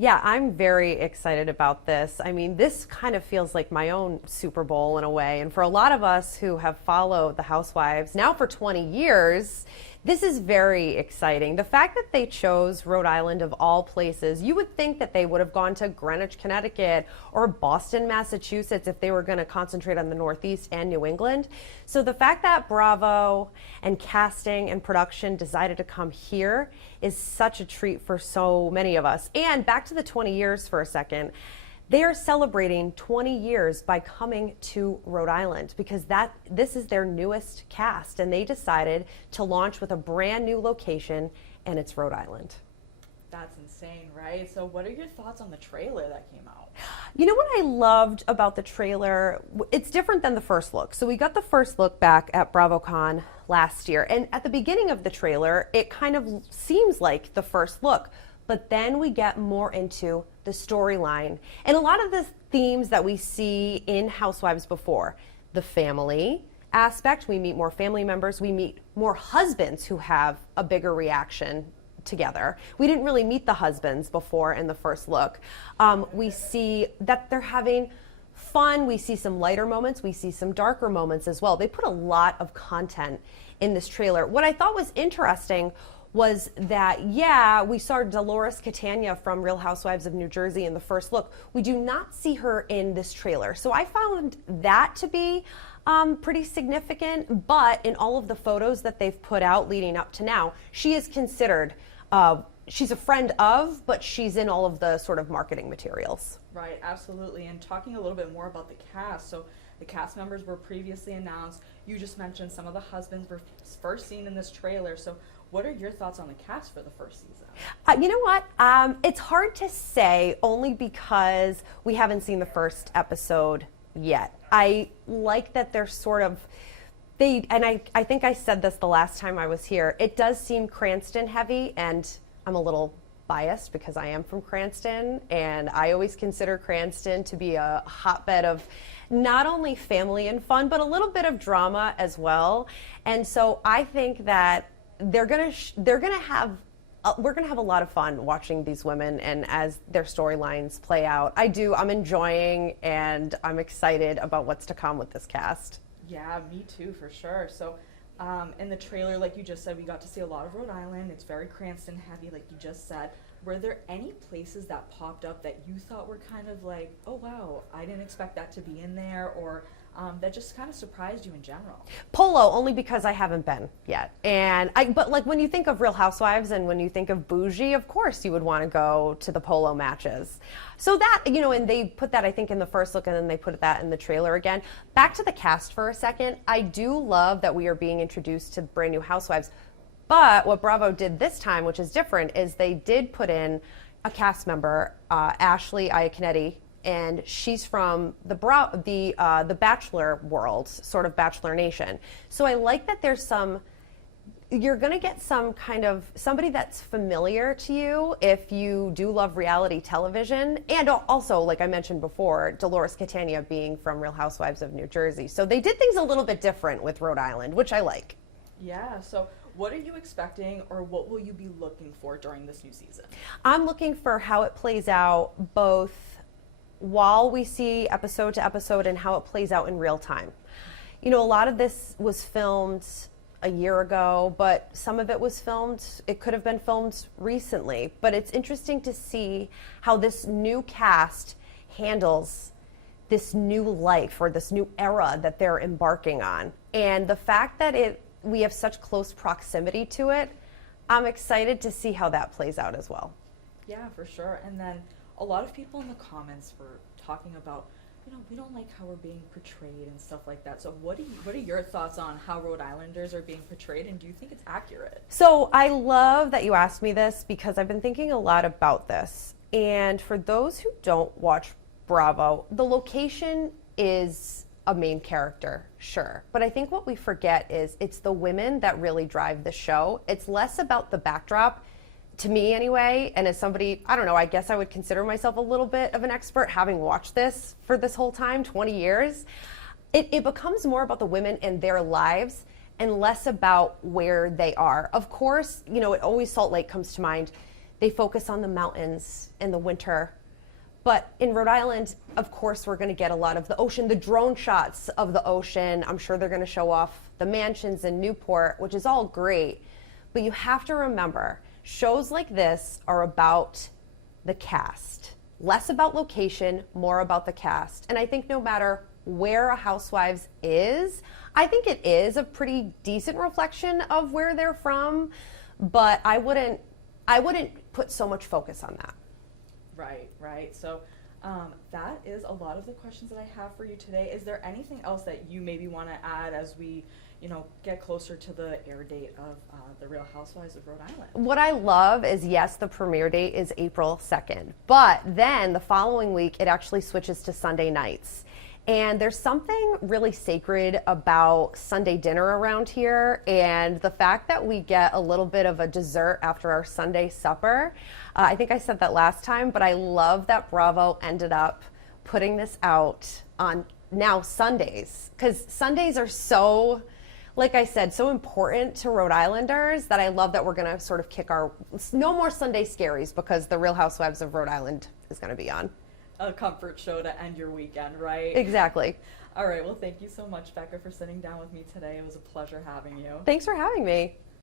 Yeah, I'm very excited about this. I mean, this kind of feels like my own Super Bowl in a way. And for a lot of us who have followed the Housewives now for 20 years, this is very exciting. The fact that they chose Rhode Island of all places, you would think that they would have gone to Greenwich, Connecticut, or Boston, Massachusetts if they were going to concentrate on the Northeast and New England. So the fact that Bravo and casting and production decided to come here is such a treat for so many of us. And back to the 20 years for a second. They are celebrating 20 years by coming to Rhode Island because this is their newest cast, and they decided to launch with a brand new location, and it's Rhode Island. That's insane, right? So what are your thoughts on the trailer that came out? You know what I loved about the trailer? It's different than the first look. So we got the first look back at BravoCon last year, and at the beginning of the trailer, it kind of seems like the first look. But then we get more into the storyline and a lot of the themes that we see in Housewives before. The family aspect, we meet more family members, we meet more husbands who have a bigger reaction together. We didn't really meet the husbands before in the first look. We see that they're having fun, we see some lighter moments, we see some darker moments as well. They put a lot of content in this trailer. What I thought was interesting was that, yeah, we saw Dolores Catania from Real Housewives of New Jersey in the first look. We do not see her in this trailer. So I found that to be pretty significant, but in all of the photos that they've put out leading up to now, she is considered, she's a friend of, but she's in all of the sort of marketing materials. Right, absolutely. And talking a little bit more about the cast, so the cast members were previously announced. You just mentioned some of the husbands were first seen in this trailer. So what are your thoughts on the cast for the first season? You know what? It's hard to say only because we haven't seen the first episode yet. I like that they're sort of, I think I said this the last time I was here, it does seem Cranston heavy, and I'm a little biased because I am from Cranston, and I always consider Cranston to be a hotbed of not only family and fun, but a little bit of drama as well. And so I think that we're gonna have a lot of fun watching these women and as their storylines play out. I'm enjoying and I'm excited about what's to come with this cast. Yeah, me too, for sure. So in the trailer, like you just said, we got to see a lot of Rhode Island. It's very Cranston heavy, like you just said. Were there any places that popped up that you thought were kind of like, oh wow, I didn't expect that to be in there, or that just kind of surprised you in general? Polo, only because I haven't been yet. But like when you think of Real Housewives and when you think of bougie, of course you would want to go to the polo matches. So that, and they put that, I think, in the first look, and then they put that in the trailer again. Back to the cast for a second. I do love that we are being introduced to brand new Housewives. But what Bravo did this time, which is different, is they did put in a cast member, Ashley Iaconetti, and she's from the Bachelor world, sort of Bachelor Nation. So I like that there's you're going to get some kind of somebody that's familiar to you if you do love reality television. And also, like I mentioned before, Dolores Catania being from Real Housewives of New Jersey. So they did things a little bit different with Rhode Island, which I like. Yeah, so what are you expecting, or what will you be looking for during this new season? I'm looking for how it plays out both while we see episode to episode and how it plays out in real time. A lot of this was filmed a year ago, but some of it could have been filmed recently. But it's interesting to see how this new cast handles this new life or this new era that they're embarking on. And the fact that we have such close proximity to it, I'm excited to see how that plays out as well. Yeah, for sure. And then a lot of people in the comments were talking about, we don't like how we're being portrayed and stuff like that. So what are your thoughts on how Rhode Islanders are being portrayed, and do you think it's accurate? So I love that you asked me this because I've been thinking a lot about this. And for those who don't watch Bravo, the location is a main character, sure. But I think what we forget is it's the women that really drive the show. It's less about the backdrop, to me anyway, and as somebody, I don't know, I guess I would consider myself a little bit of an expert having watched this for this whole time, 20 years. It becomes more about the women and their lives and less about where they are. Of course, Always Salt Lake comes to mind. they focus on the mountains in the winter. But in Rhode Island, of course, we're going to get a lot of the ocean, the drone shots of the ocean. I'm sure they're going to show off the mansions in Newport, which is all great. But you have to remember, shows like this are about the cast. Less about location, more about the cast. And I think no matter where a Housewives is, I think it is a pretty decent reflection of where they're from. But I wouldn't put so much focus on that. Right. So that is a lot of the questions that I have for you today. Is there anything else that you maybe want to add as we, get closer to the air date of The Real Housewives of Rhode Island? What I love is, yes, the premiere date is April 2nd, but then the following week it actually switches to Sunday nights. And there's something really sacred about Sunday dinner around here, and the fact that we get a little bit of a dessert after our Sunday supper. I think I said that last time, but I love that Bravo ended up putting this out on now Sundays, because Sundays are so, like I said, so important to Rhode Islanders that I love that we're going to sort of kick our, no more Sunday scaries, because The Real Housewives of Rhode Island is going to be on. A comfort show to end your weekend, right? Exactly. All right, well, thank you so much, Bekah, for sitting down with me today. It was a pleasure having you. Thanks for having me.